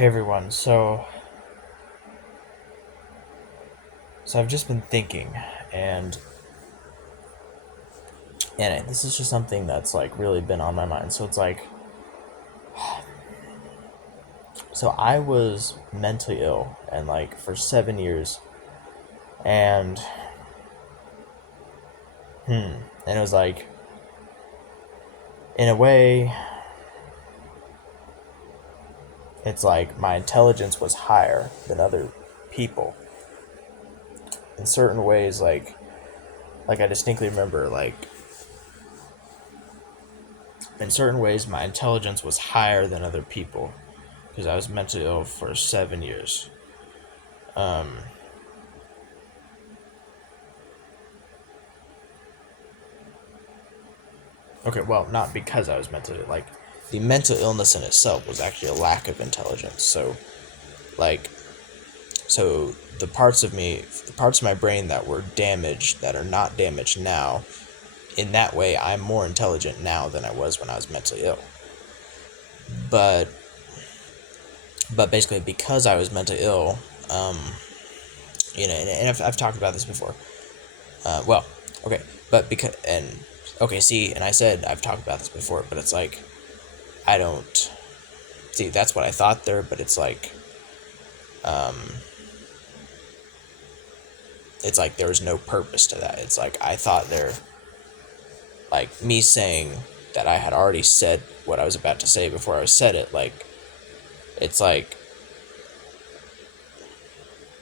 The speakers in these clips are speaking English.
Hey everyone, so I've just been thinking, and this is just something that's like really been on my mind. So it's like, so I was mentally ill and like for 7 years, and and it was like, in a way, it's like my intelligence was higher than other people in certain ways. Like I distinctly remember, like in certain ways, my intelligence was higher than other people because I was mentally ill for 7 years. Um, Okay, well, not because I was mentally like the mental illness in itself was actually a lack of intelligence. Like, so the parts of my brain that were damaged, that are not damaged now, in that way, I'm more intelligent now than I was when I was mentally ill. But, but basically, because I was mentally ill, um, and I've talked about this before. Well, okay, but because and okay, see, and I said I've talked about this before, but it's like I don't see. That's what I thought there, but um, it's like there was no purpose to that. It's like I thought there, like me saying that I had already said what I was about to say before I said it. Like it's like,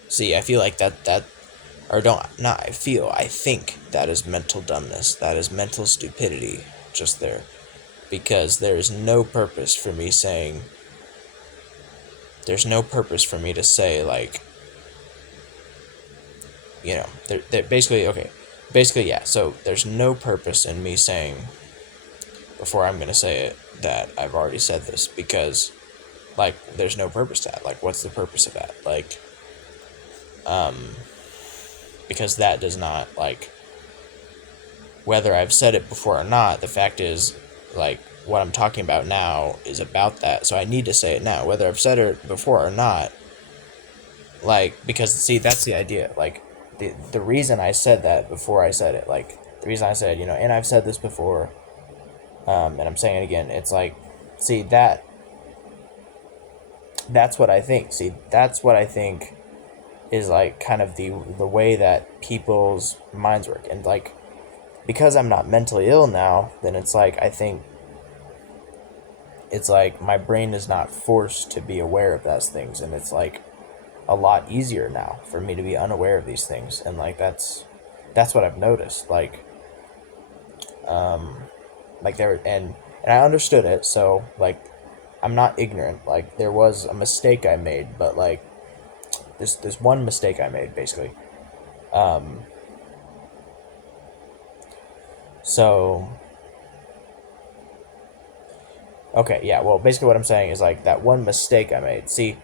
see, I feel like that or don't not I feel I think that is mental dumbness. That is mental stupidity just there, because there's no purpose for me saying. There's no purpose for me to say like, they're basically okay. Basically, yeah. So there's no purpose in me saying before I'm gonna say it that I've already said this, because like there's no purpose to that. Like what's the purpose of that? Like because that does not, like, whether I've said it before or not, the fact is, like, what I'm talking about now is about that. So I need to say it now, whether I've said it before or not. Like, because see, that's the idea. Like the reason I said that before I said it, like the reason I said, and I've said this before, and I'm saying it again, it's like, see, that's what I think. See, that's what I think is like kind of the way that people's minds work. And like, because I'm not mentally ill now, then it's like I think it's like my brain is not forced to be aware of those things, and it's like a lot easier now for me to be unaware of these things. And like that's what I've noticed. Like there, and I understood it, so like I'm not ignorant. Like there was a mistake I made, but like this one mistake I made basically. So okay, yeah, well, basically what I'm saying is like that one mistake I made. See,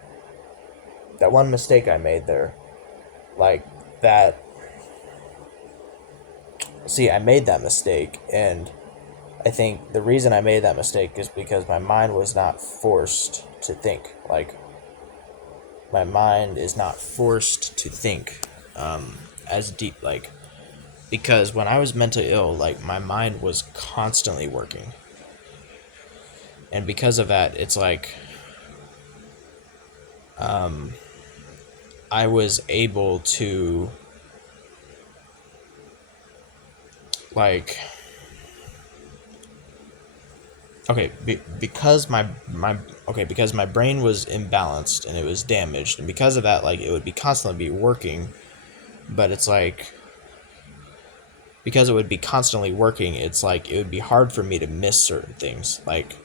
that one mistake I made there, like that. See, I made that mistake, and I think the reason I made that mistake is because my mind was not forced to think. Like my mind is not forced to think as deep. Like, because when I was mentally ill, like my mind was constantly working, and because of that, it's like I was able to, like, okay, because my okay, because my brain was imbalanced and it was damaged, and because of that, like it would be constantly be working, but it's like, because it would be constantly working, it's like it would be hard for me to miss certain things, like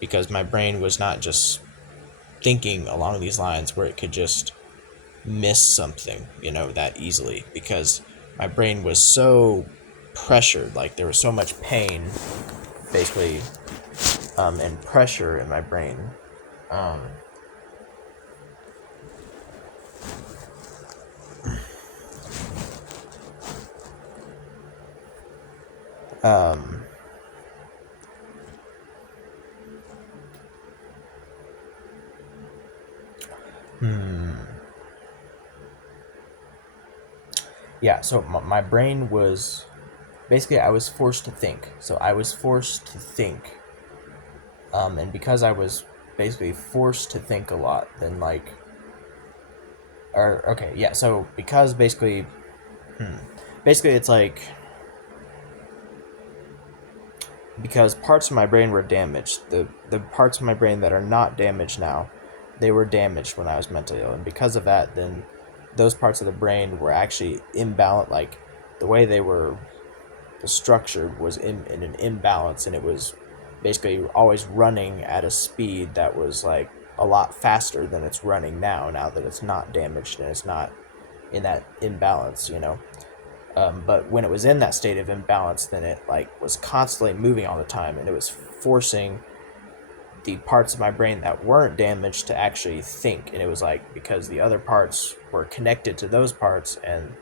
because my brain was not just thinking along these lines where it could just miss something, that easily, because my brain was so pressured, like there was so much pain, basically, and pressure in my brain. Um, um, Hmm. Yeah, so my brain was basically, I was forced to think. So I was forced to think, and because I was basically forced to think a lot, then like, or okay, yeah. So because basically it's like because parts of my brain were damaged. The parts of my brain that are not damaged now, they were damaged when I was mentally ill, and because of that, then those parts of the brain were actually imbalanced. Like the way they were structured was in an imbalance, and it was basically always running at a speed that was like a lot faster than it's running now. Now that it's not damaged and it's not in that imbalance, you know. But when it was in that state of imbalance, then it like was constantly moving all the time, and it was forcing the parts of my brain that weren't damaged to actually think. And it was like because the other parts were connected to those parts, and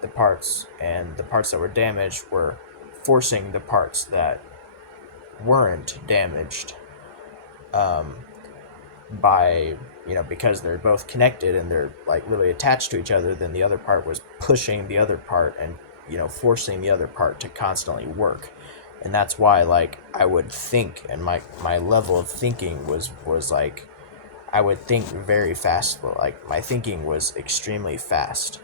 the parts that were damaged were forcing the parts that weren't damaged, um, by because they're both connected and they're like really attached to each other. Then the other part was pushing the other part and forcing the other part to constantly work. And that's why like I would think, and my level of thinking was like I would think very fast, but like my thinking was extremely fast.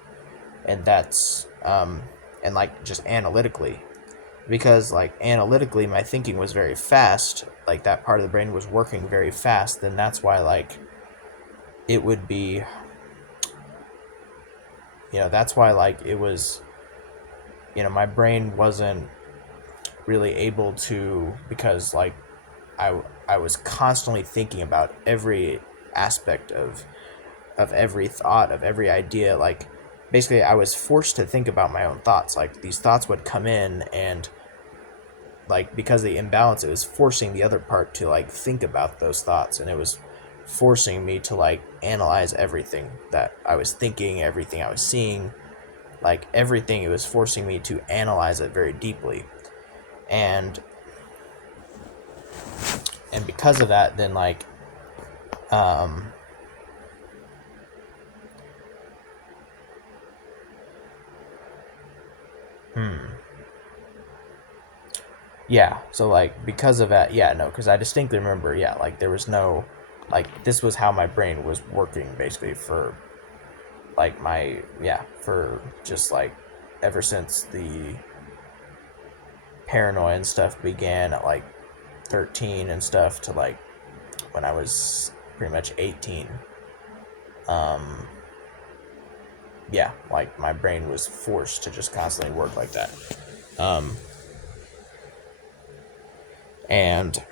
And that's and like just analytically, because like analytically my thinking was very fast, like that part of the brain was working very fast. Then that's why like it would be that's why like it was my brain wasn't really able to, because like I was constantly thinking about every aspect of every thought, of every idea. Like basically I was forced to think about my own thoughts. Like these thoughts would come in, and like because of the imbalance, it was forcing the other part to like think about those thoughts, and it was forcing me to like analyze everything that I was thinking, everything I was seeing, like everything. It was forcing me to analyze it very deeply. And and because of that, then like um hmm yeah, so like because of that, yeah, no, because I distinctly remember, yeah, like there was no, like this was how my brain was working basically for like my, yeah, for just like ever since the paranoia and stuff began at like 13 and stuff to like when I was pretty much 18. um yeah, like my brain was forced to just constantly work like that. um and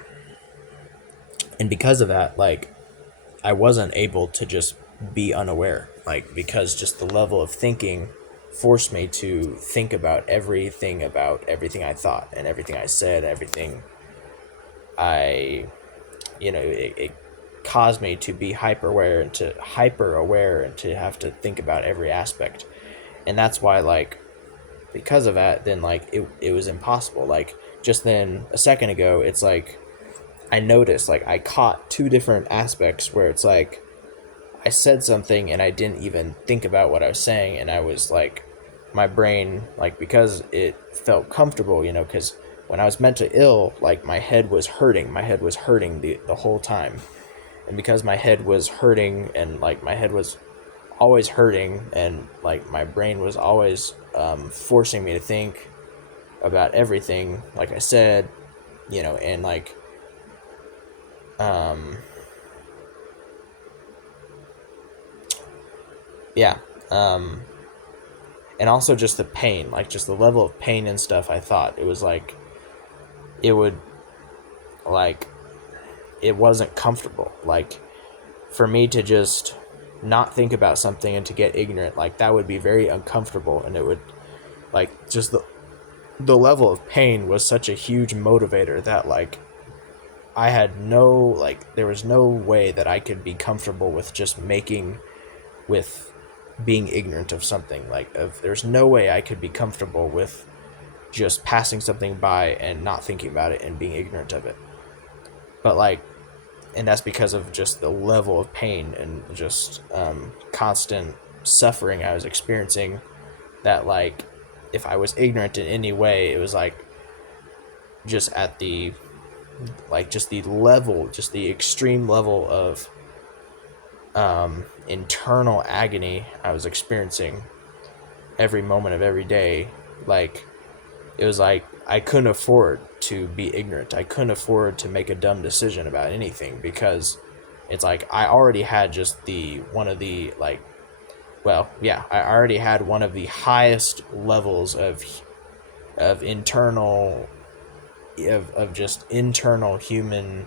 and because of that, like I wasn't able to just be unaware, like because just the level of thinking forced me to think about everything I thought and everything I said, everything I, it caused me to be hyper aware and to have to think about every aspect. And that's why like because of that, then like it was impossible. Like just then a second ago, it's like I noticed, like I caught two different aspects where it's like I said something and I didn't even think about what I was saying, and I was like, my brain, like because it felt comfortable, because when I was mentally ill, like my head was hurting the whole time. And because my head was hurting, and like my head was always hurting, and like my brain was always forcing me to think about everything, like I said, and like um yeah, um and also just the pain, like just the level of pain and stuff. I thought it was like it would like it wasn't comfortable, like for me to just not think about something and to get ignorant, like that would be very uncomfortable. And it would like just the level of pain was such a huge motivator that like I had no, like there was no way that I could be comfortable with just making with being ignorant of something. Like of there's no way I could be comfortable with just passing something by and not thinking about it and being ignorant of it. But like and that's because of just the level of pain and just constant suffering I was experiencing. That like, if I was ignorant in any way, it was like just at the like just the level, just the extreme level of internal agony I was experiencing every moment of every day. Like, it was like I couldn't afford to be ignorant. I couldn't afford to make a dumb decision about anything, because it's like I already had just the one of the like, well, yeah, I already had one of the highest levels of internal of just internal human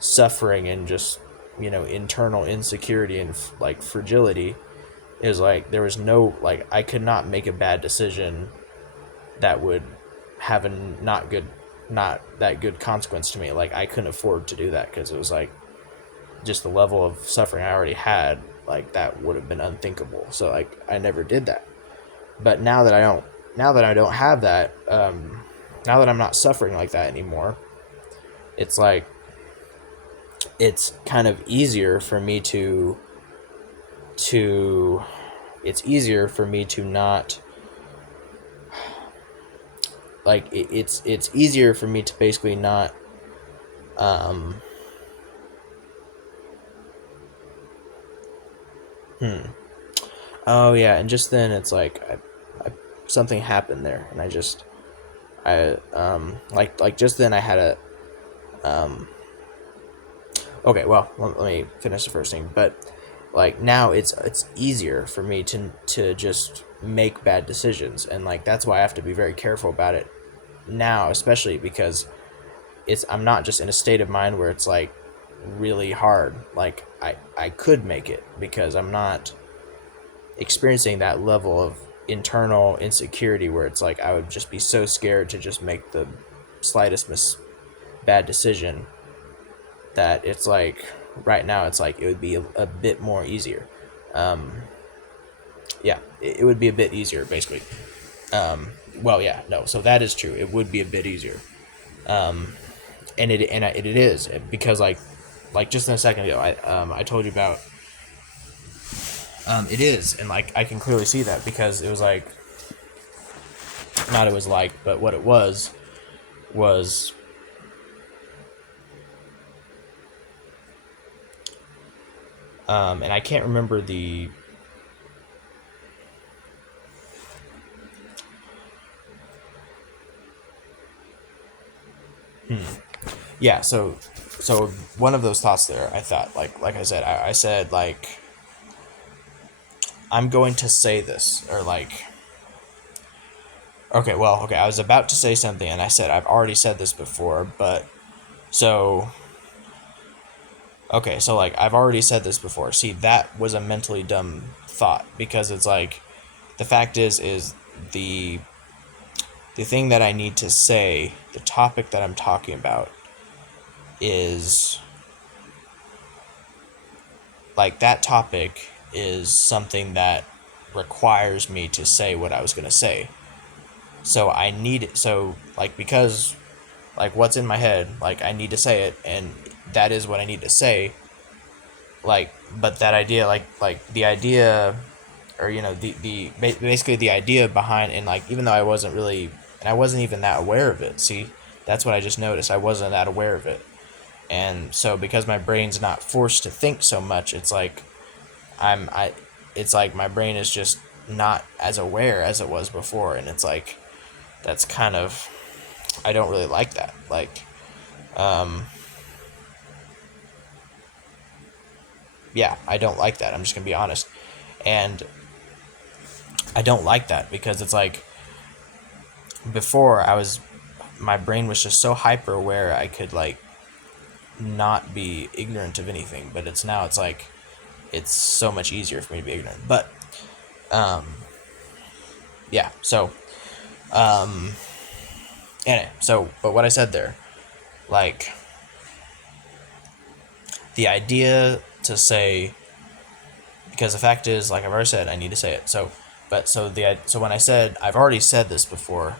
suffering, and just, internal insecurity and like fragility. Is like there was no, like, I could not make a bad decision that would have a not that good consequence to me. Like, I couldn't afford to do that, because it was like just the level of suffering I already had. Like, that would have been unthinkable. So like I never did that. But now that I don't have that, now that I'm not suffering like that anymore, it's like it's kind of easier for me to it's easier for me to not, like, it's easier for me to basically not, um oh yeah. And just then it's like something happened there, and like just then I had a, okay, well, let me finish the first thing. But like now it's easier for me to just make bad decisions, and like that's why I have to be very careful about it now, especially because I'm not just in a state of mind where it's like really hard. Like, I could make it, because I'm not experiencing that level of internal insecurity where it's like I would just be so scared to just make the slightest bad decision, that it's like right now it's like it would be a bit more easier. Yeah, it would be a bit easier, basically. Well, yeah, no, so that is true. It would be a bit easier. And it is, because like just in a second ago, I told you about, it is, and like I can clearly see that, because it was like, not it was like, but what it was, and I can't remember the, yeah. So one of those thoughts there, I thought, like I said, I said, like, I'm going to say this, or like, okay, well, okay, I was about to say something, and I said I've already said this before, but so, okay, so like I've already said this before. See, that was a mentally dumb thought, because it's like, the fact is the the thing that I need to say, the topic that I'm talking about, is like, that topic is something that requires me to say what I was going to say. So I need it. So like, because like what's in my head, like I need to say it, and that is what I need to say. Like, but that idea, like the idea, or basically the idea behind, and like, even though I wasn't really, and I wasn't even that aware of it. See, that's what I just noticed. I wasn't that aware of it. And so, because my brain's not forced to think so much, it's like it's like my brain is just not as aware as it was before, and it's like, that's kind of, I don't really like that. Like, yeah, I don't like that. I'm just gonna be honest, and I don't like that, because it's like, before my brain was just so hyper aware, I could like not be ignorant of anything. But it's like it's so much easier for me to be ignorant. But yeah, so anyway, so, but what I said there, like, the idea to say, because the fact is, like I've already said, I need to say it. So, but so when I said, I've already said this before,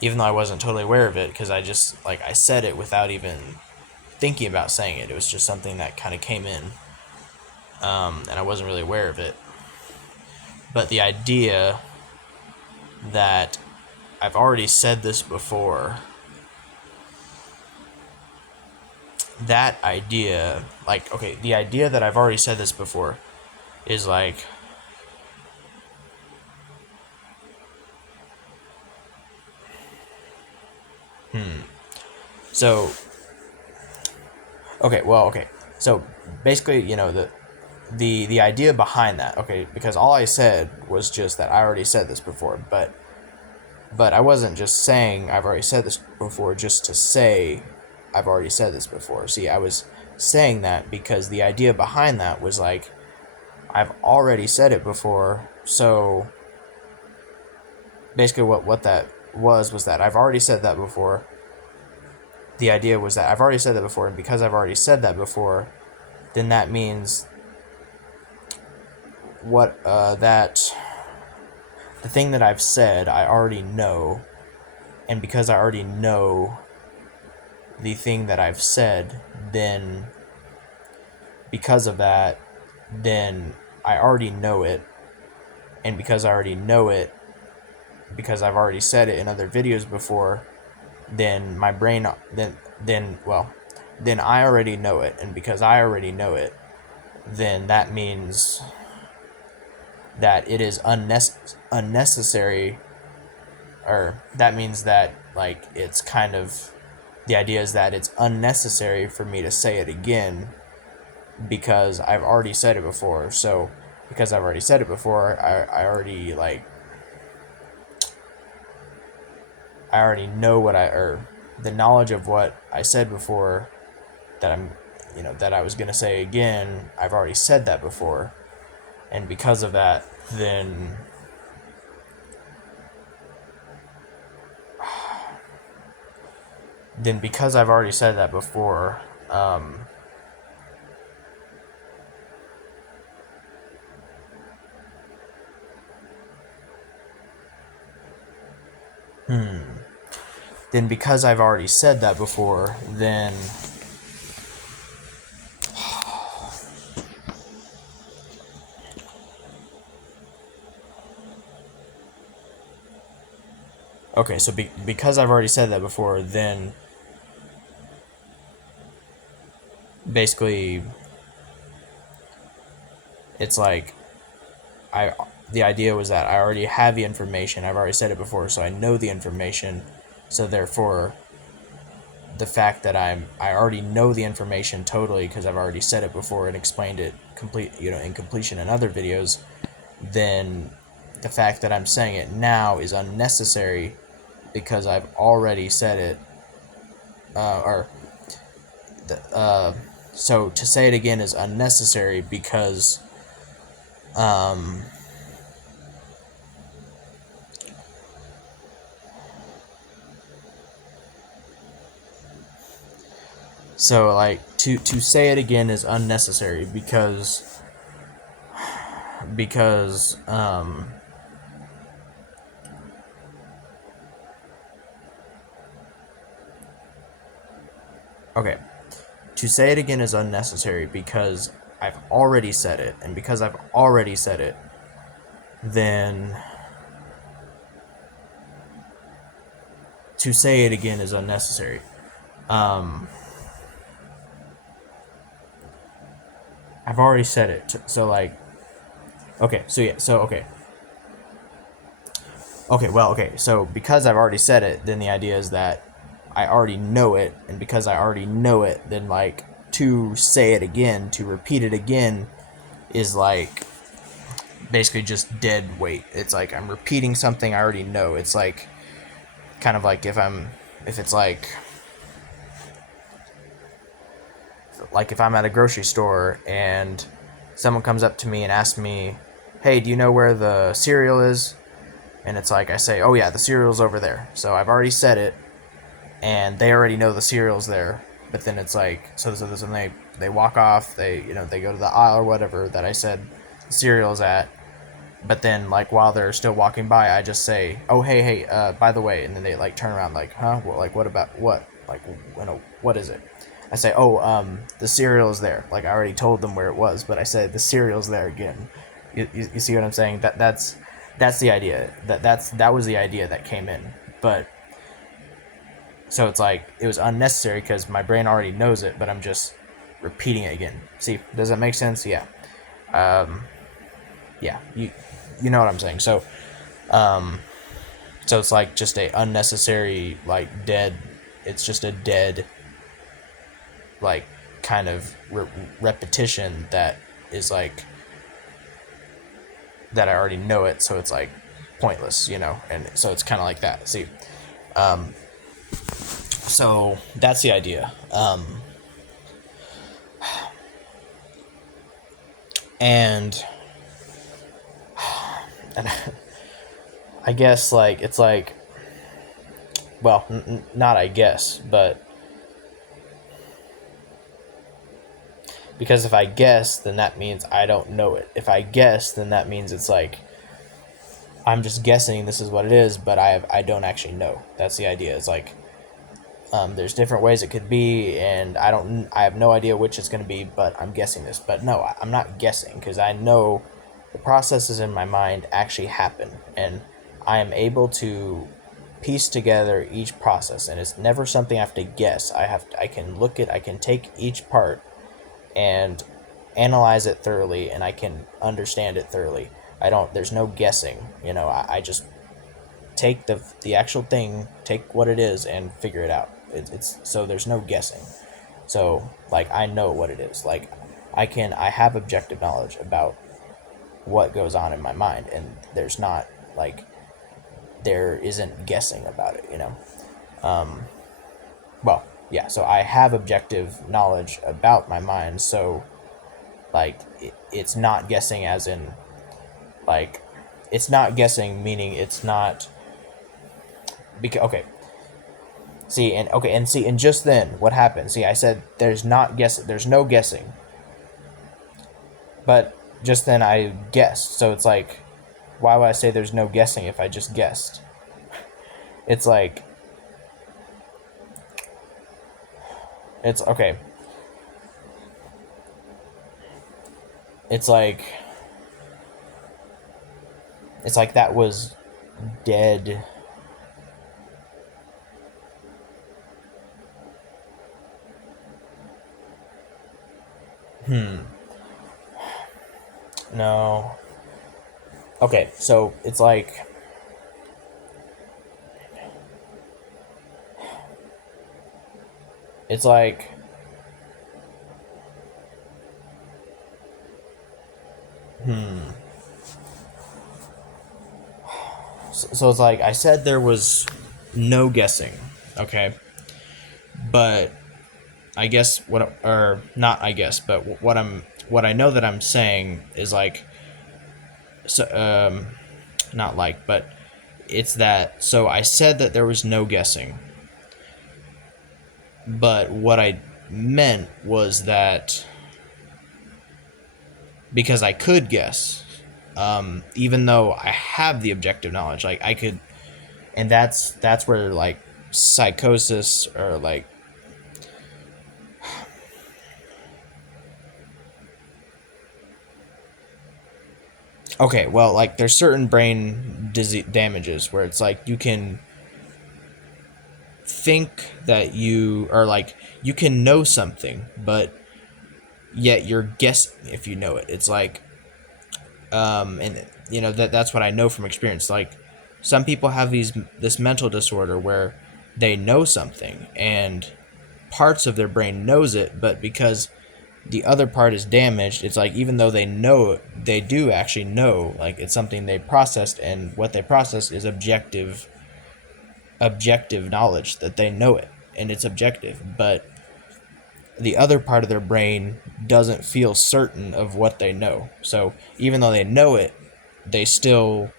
even though I wasn't totally aware of it, because I just, like, I said it without even thinking about saying it. It was just something that kind of came in, and I wasn't really aware of it. But the idea that I've already said this before, that idea, like, okay, the idea that I've already said this before is like, so, okay. So basically, the idea behind that, okay, because all I said was just that I already said this before, but I wasn't just saying I've already said this before just to say I've already said this before. See, I was saying that because the idea behind that was like, I've already said it before, so basically what that was that I've already said that before. The idea was that I've already said that before, and because I've already said that before, then that means that the thing that I've said I already know, and because I already know the thing that I've said, then because of that, then I already know it, and because I already know it, because I've already said it in other videos before, then my brain then I already know it, and because I already know it, then that means that it is unnecessary, or that means that, like, it's kind of, the idea is that it's unnecessary for me to say it again because I've already said it before. So because I've already said it before, I already, like, I already know or the knowledge of what I said before that that I was going to say again, I've already said that before. And because of that, then because I've already said that before, then because I've already said that before, then okay, so because I've already said that before, then basically it's like the idea was that I already have the information. I've already said it before, so I know the information. So therefore, the fact that I already know the information totally because I've already said it before and explained it in completion in other videos, then the fact that I'm saying it now is unnecessary because I've already said it, so to say it again is unnecessary because so like to say it again is unnecessary because okay, to say it again is unnecessary because I've already said it, and because I've already said it, then to say it again is unnecessary. I've already said it, so like, okay, so yeah, so okay. Okay, well, okay, so because I've already said it, then the idea is that I already know it, and because I already know it, then, like, to say it again, to repeat it again, is like basically just dead weight. It's like I'm repeating something I already know. It's like kind of like if it's like if I'm at a grocery store and someone comes up to me and asks me, "Hey, do you know where the cereal is?" And it's like I say, "Oh yeah, the cereal's over there." So I've already said it, and they already know the cereal's there. But then it's like, so when they walk off, they go to the aisle or whatever that I said the cereal's at. But then, like, while they're still walking by, I just say, "Oh, hey, by the way," and then they, like, turn around like, "Huh? Well, like, what about what? Like, what is it?" I say, oh, the cereal is there. Like I already told them where it was, but I said the cereal's there again. You see what I'm saying? That's the idea. That was the idea that came in. But so it's like it was unnecessary because my brain already knows it, but I'm just repeating it again. See, does that make sense? Yeah. Um, yeah. You know what I'm saying. So it's like just a unnecessary like dead. It's just a dead like kind of repetition that is like that I already know it, so it's like pointless, and so it's kind of like that. See, so that's the idea, and and I guess like it's like, well, not I guess, but because if I guess, then that means I don't know it. If I guess, then that means it's like I'm just guessing this is what it is, but I don't actually know. That's the idea. It's like there's different ways it could be, and I have no idea which it's going to be, but I'm guessing this. But no, I'm not guessing because I know the processes in my mind actually happen, and I am able to piece together each process, and it's never something I have to guess. I can I can take each part and analyze it thoroughly, and I can understand it thoroughly. There's no guessing, I just take the actual thing, take what it is, and figure it out. It's so there's no guessing. So like I know what it is. Like I have objective knowledge about what goes on in my mind, and there's not like there isn't guessing about it. Well, yeah. So I have objective knowledge about my mind. So like it's not guessing, as in like it's not guessing, meaning it's not because okay. See, and just then, what happened? See, I said there's no guessing, but just then I guessed. So it's like, why would I say there's no guessing if I just guessed? It's like, it's okay. It's like, that was dead. No. Okay, so it's like, it's like, so it's like I said there was no guessing, okay, but I guess or not I guess, but what I know that I'm saying is like, so not like, but it's that. So I said that there was no guessing, but what I meant was that because I could guess, even though I have the objective knowledge, like I could, and that's where like psychosis or like okay, well, like there's certain brain disease damages where it's like you can think that you are like you can know something, but yet you're guessing if you know it. It's like, and that's what I know from experience. Like some people have this mental disorder where they know something and parts of their brain knows it, but because the other part is damaged, it's like even though they know it, they do actually know, like it's something they processed, and what they process is objective knowledge that they know it and it's objective, but the other part of their brain doesn't feel certain of what they know. So even though they know it, they still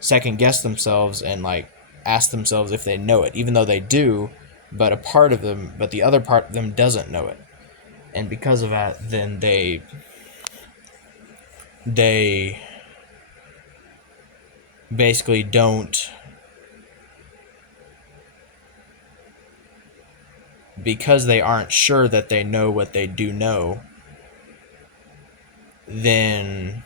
second guess themselves and like ask themselves if they know it, even though they do, but the other part of them doesn't know it. And because of that, then they basically because they aren't sure that they know what they do know, then,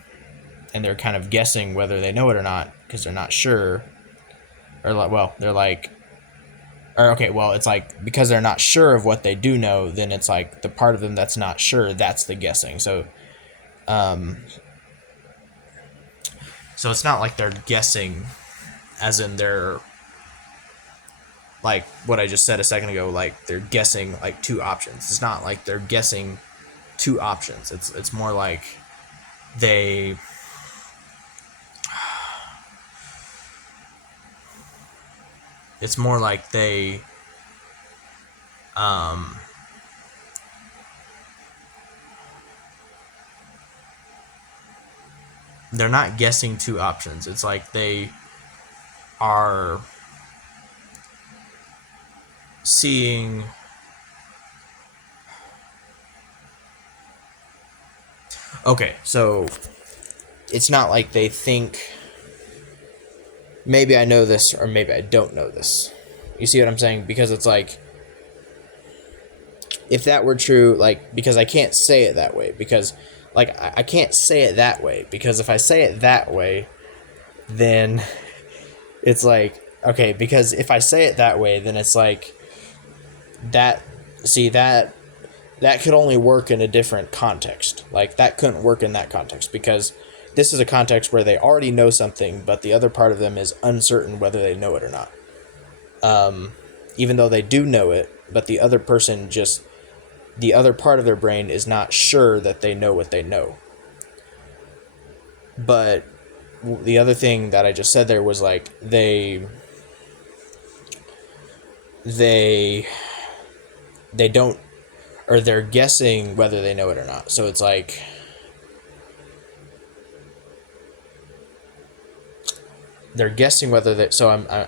and they're kind of guessing whether they know it or not because they're not sure, or like, well, they're like, or okay, well, it's like because they're not sure of what they do know, then it's like the part of them that's not sure, that's the guessing. Um, so it's not like they're guessing, as in they're like what I just said a second ago, like they're guessing like two options. It's not like they're guessing two options. It's more like they it's more like they um they're not guessing two options. It's like they are seeing, okay, so it's not like they think maybe I know this or maybe I don't know this. You see what I'm saying? Because it's like, if that were true, like, because I can't say it that way, because like I can't say it that way, because if I say it that way, then it's like, okay, because if I say it that way, then it's like that, see, that could only work in a different context. Like that couldn't work in that context, because this is a context where they already know something, but the other part of them is uncertain whether they know it or not. Even though they do know it, but the other person just, the other part of their brain is not sure that they know what they know. But the other thing that I just said there was like they don't, or they're guessing whether they know it or not. So it's like, they're guessing whether they, so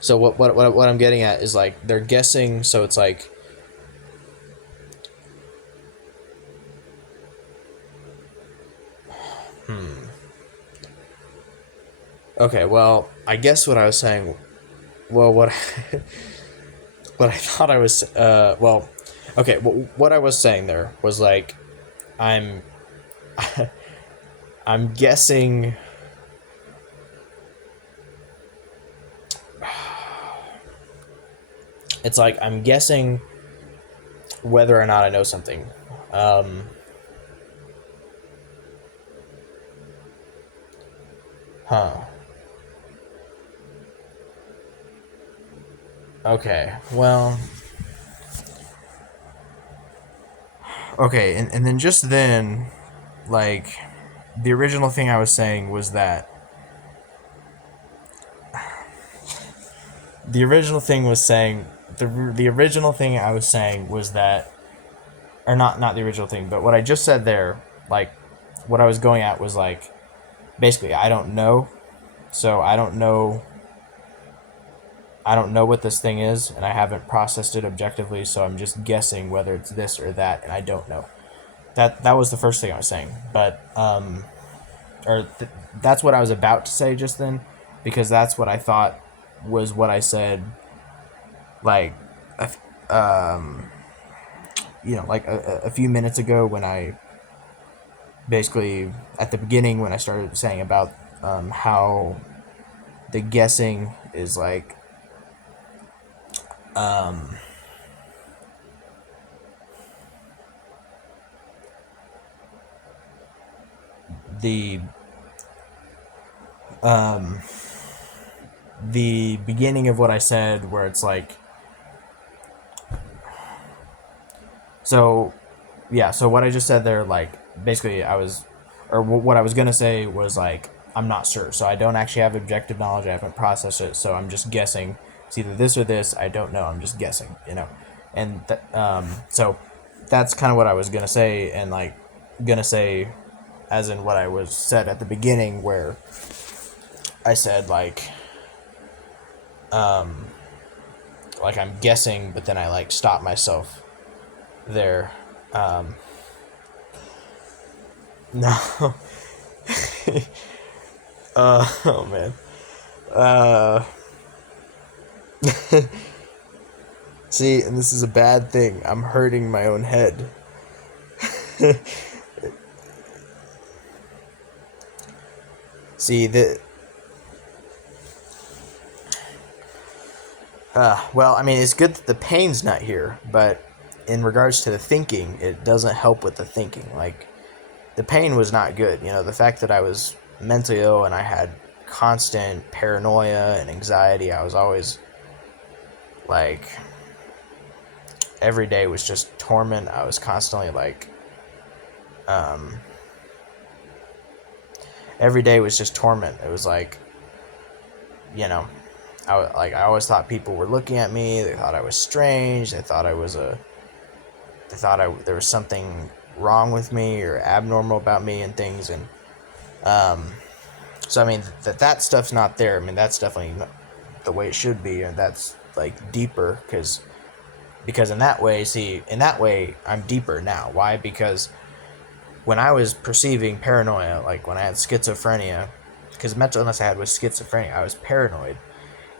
so what I'm getting at is like they're guessing, so it's like, okay, well, I guess what I was saying, well, what I thought I was, well, okay, what I was saying there was like, I'm, I'm guessing, it's like I'm guessing whether or not I know something. Um, huh. Okay, well, okay, and then just then, like, the original thing I was saying was that the original thing was saying the original thing I was saying was that, or not the original thing, but what I just said there, like what I was going at was like basically I don't know, so I don't know what this thing is, and I haven't processed it objectively, so I'm just guessing whether it's this or that, and I don't know. That was the first thing I was saying, but that's what I was about to say just then, because that's what I thought was what I said, like, like a few minutes ago when I basically at the beginning when I started saying about how the guessing is like um, the um, the beginning of what I said, where it's like, so yeah, so what I just said there, like basically I was, or what I was gonna say was like, I'm not sure, so I don't actually have objective knowledge, I haven't processed it, so I'm just guessing. It's either this or this, I don't know, I'm just guessing, and so that's kind of what I was gonna say, and like gonna say as in what I was said at the beginning, where I said like I'm guessing, but then I like stop myself there. No. Oh man. Uh See, and this is a bad thing. I'm hurting my own head. See, well, I mean, it's good that the pain's not here, but in regards to the thinking, it doesn't help with the thinking. Like, the pain was not good. The fact that I was mentally ill and I had constant paranoia and anxiety, I was always like, every day was just torment. I was constantly like, um, every day was just torment. It was like, you know, I always thought people were looking at me. They thought I was strange. They thought there was something wrong with me or abnormal about me and things. And so I mean that stuff's not there. I mean that's definitely not the way it should be, and that's like deeper because in that way I'm deeper now. Why? Because when I was perceiving paranoia, like when I had schizophrenia, because the mental illness I had was schizophrenia, I was paranoid.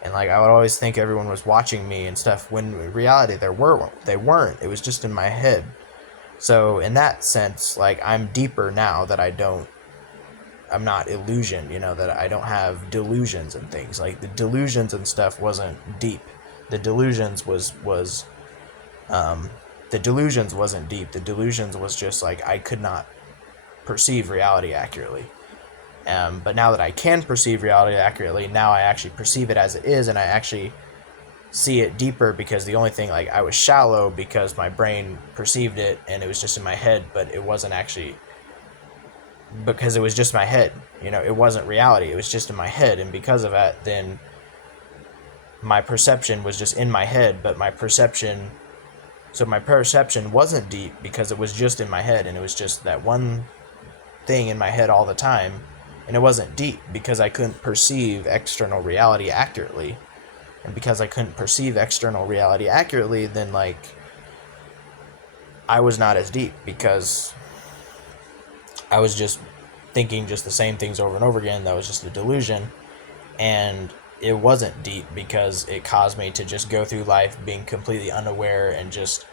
And like I would always think everyone was watching me and stuff, when in reality they weren't. It was just in my head. So in that sense, like I'm deeper now that I'm not illusioned, that I don't have delusions and things. Like the delusions and stuff wasn't deep. The delusions the delusions wasn't deep. The delusions was just like I could not perceive reality accurately. But now that I can perceive reality accurately, now I actually perceive it as it is, and I actually see it deeper, because the only thing, like, I was shallow because my brain perceived it and it was just in my head, but it wasn't actually, because it was just my head. It wasn't reality. It was just in my head, and because of that, then my perception was just in my head, but my perception wasn't deep because it was just in my head, and it was just that one thing in my head all the time, and it wasn't deep because I couldn't perceive external reality accurately. And because I couldn't perceive external reality accurately, then like I was not as deep, because I was just thinking just the same things over and over again. That was just a delusion, and it wasn't deep because it caused me to just go through life being completely unaware and just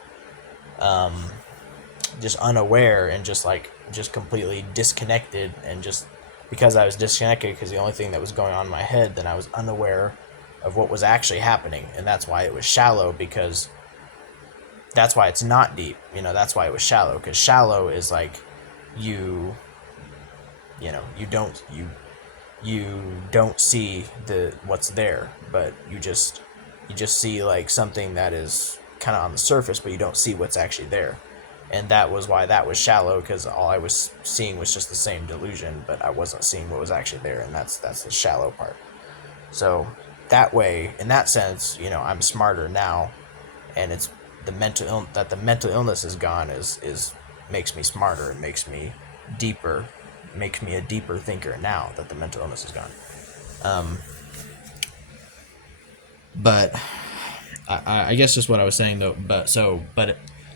unaware and just completely disconnected, and just because I was disconnected, because the only thing that was going on in my head, then I was unaware of what was actually happening, and that's why it was shallow, because that's why it's not deep. That's why it was shallow, because shallow is like you don't see what's there, but you just see like something that is kind of on the surface, but you don't see what's actually there. And that was why that was shallow, because all I was seeing was just the same delusion, but I wasn't seeing what was actually there, and that's the shallow part. So that way, in that sense, I'm smarter now, and it's the mental illness is gone is makes me smarter, and makes me deeper, makes me a deeper thinker now that the mental illness is gone. But I guess just what I was saying though.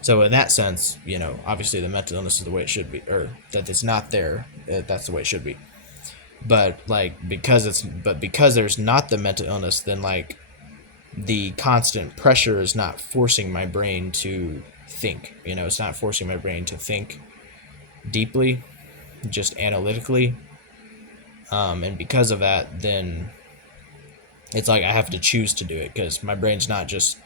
So in that sense, obviously the mental illness is the way it should be, or that it's not there. That's the way it should be. But like because there's not the mental illness, then like the constant pressure is not forcing my brain to think. It's not forcing my brain to think deeply, just analytically. And because of that, then it's like I have to choose to do it, because my brain's not just,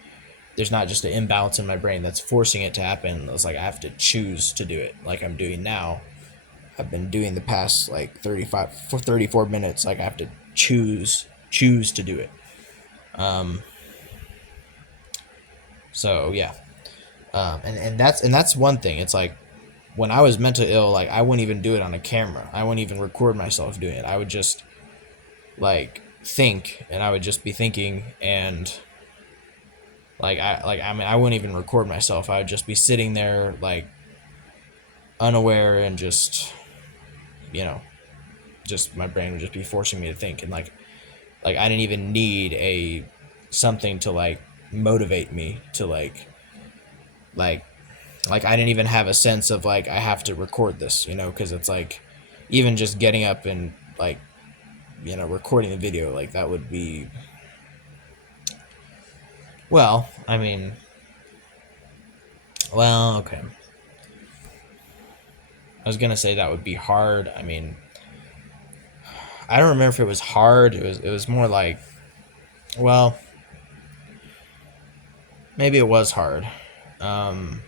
there's not just an imbalance in my brain that's forcing it to happen. It's like I have to choose to do it, like I'm doing now. I've been doing the past like 34 minutes. Like I have to choose to do it. So yeah. And that's one thing. It's like when I was mentally ill, like I wouldn't even do it on a camera. I wouldn't even record myself doing it. I would just like think, and I would just be thinking, and I mean I wouldn't even record myself. I would just be sitting there like unaware, and just just my brain would just be forcing me to think, and like I didn't even need something to like motivate me to like I didn't even have a sense of like I have to record this, because it's like even just getting up and like recording the video, like that would be, well, I mean, Well, okay. I was gonna say that would be hard. I mean, I don't remember if it was hard. It was more like, well, maybe it was hard, um,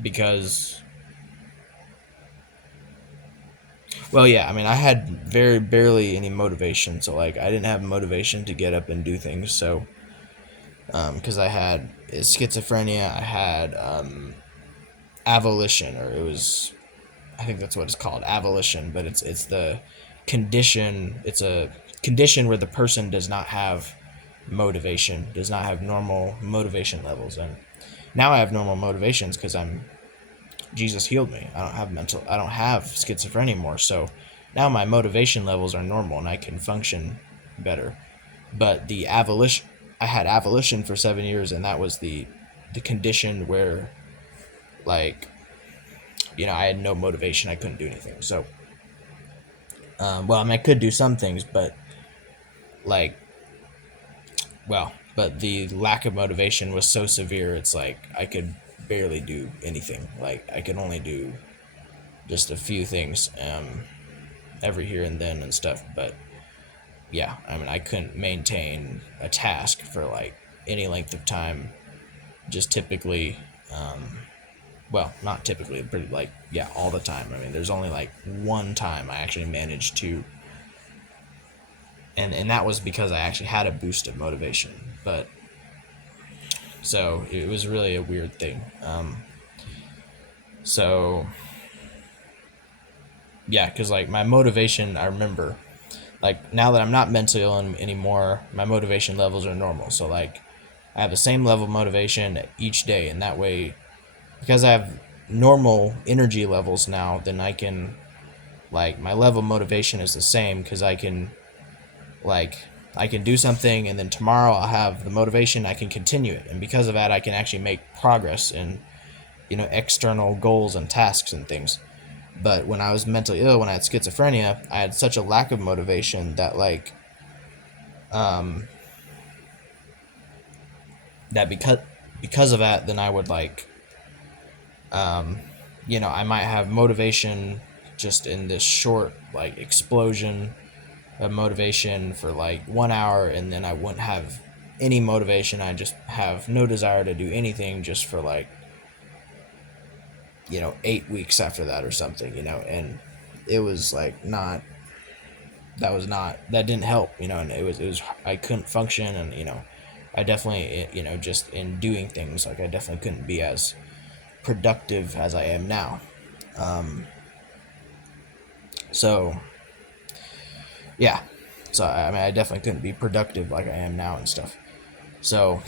because, well, yeah. I mean, I had very barely any motivation, so like I didn't have motivation to get up and do things. So, because I had schizophrenia, I had avolition, or it was, I think that's what it's called, avolition, but it's the condition. It's a condition where the person does not have motivation, does not have normal motivation levels, and now I have normal motivations because I'm Jesus healed me. I don't have schizophrenia anymore, so now my motivation levels are normal and I can function better. But the avolition, I had avolition for 7 years, and that was the condition where, like, I had no motivation. I couldn't do anything. So, well, I mean, I could do some things, but like, but the lack of motivation was so severe. It's like I could barely do anything. Like I could only do just a few things, every here and then and stuff. But yeah, I mean, I couldn't maintain a task for like any length of time. Just typically, well, not typically, but like, yeah, all the time. I mean, there's only like one time I actually managed to, and that was because I actually had a boost of motivation. But so it was really a weird thing. So yeah, because like my motivation, I remember, like now that I'm not mentally ill anymore, my motivation levels are normal. So like I have the same level of motivation each day, and that way, because I have normal energy levels now, then I can, like, my level of motivation is the same because like I can do something, and then tomorrow I'll have the motivation, I can continue it, and because of that I can actually make progress in external goals and tasks and things. But when I was mentally ill, when I had schizophrenia, I had such a lack of motivation that, like, um that because of that, then I would, like, I might have motivation just in this short, like, explosion of motivation for like 1 hour, and then I wouldn't have any motivation. I just have no desire to do anything just for like 8 weeks after that or something, and it was like not that didn't help, and it was I couldn't function, and I definitely, just in doing things, like I definitely couldn't be as productive as I am now. So yeah, so I mean I definitely couldn't be productive like I am now and stuff. So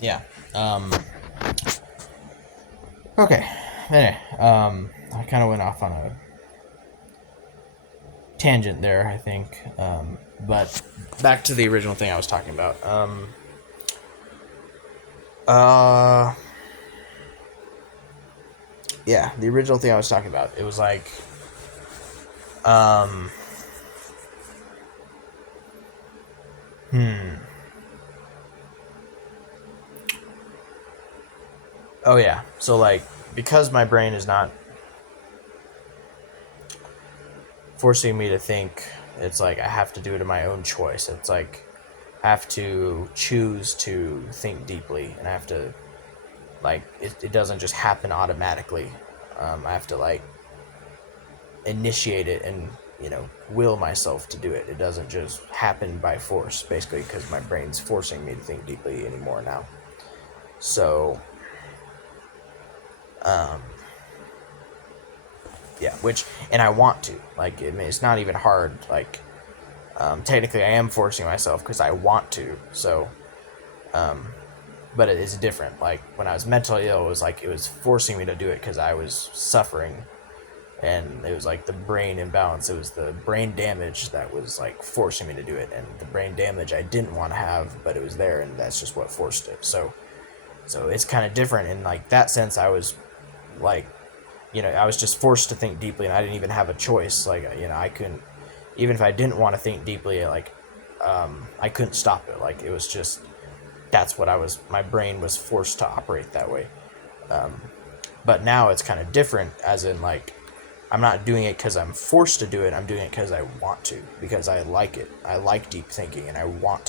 yeah. Okay. Anyway, I kind of went off on a tangent there, I think. But back to the original thing I was talking about. Uh, yeah, the original thing I was talking about. It was like, um, hmm. Oh yeah. So like, because my brain is not forcing me to think, it's like I have to do it of my own choice. It's like I have to choose to think deeply, and I have to, like, it doesn't just happen automatically. I have to, like, initiate it and will myself to do it. It doesn't just happen by force, basically, because my brain's forcing me to think deeply anymore now. So yeah, which, and I want to, like, I mean, it's not even hard, like, technically I am forcing myself because I want to. So but it is different. Like when I was mentally ill, it was like it was forcing me to do it because I was suffering, and it was like the brain imbalance. It was the brain damage that was like forcing me to do it, and the brain damage I didn't want to have, but it was there, and that's just what forced it. So it's kind of different in like that sense. I was like, I was just forced to think deeply, and I didn't even have a choice. Like, I couldn't, even if I didn't want to think deeply, like, I couldn't stop it. Like, it was just, that's what my brain was forced to operate that way. But now it's kind of different, as in, like, I'm not doing it because I'm forced to do it. I'm doing it because I want to, because I like it. I like deep thinking, and I want